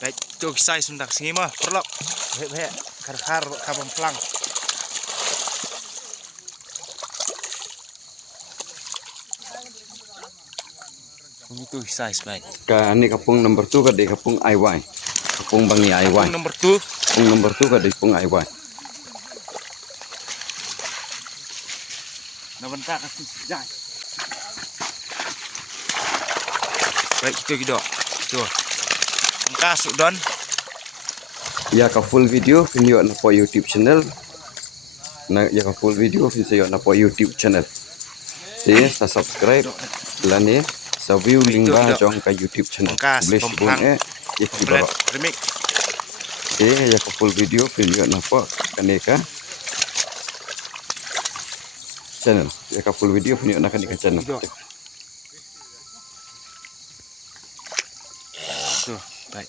Baik, tu size sebentar sini mah, perlok. Heh, kar kabam pelang. Itu size baik. Ini kapung nomor 2 ka di kapung IY. Kapung bangi IY. Kapung nomor 2. Kapung nomor 2 ka di kapung IY. Nabentar kasih sejak. Baik, itu gitu. Tuh. Angkas udon. Ya ka full video na po YouTube channel. Ya ka full video na po YouTube channel. Sa subscribe lan sa view lingba jong ka YouTube channel. Bless bun Pynlait remix. Ya ka full video na po kaneka channel. Ya ka full video na kaneka channel. Tuh, baik.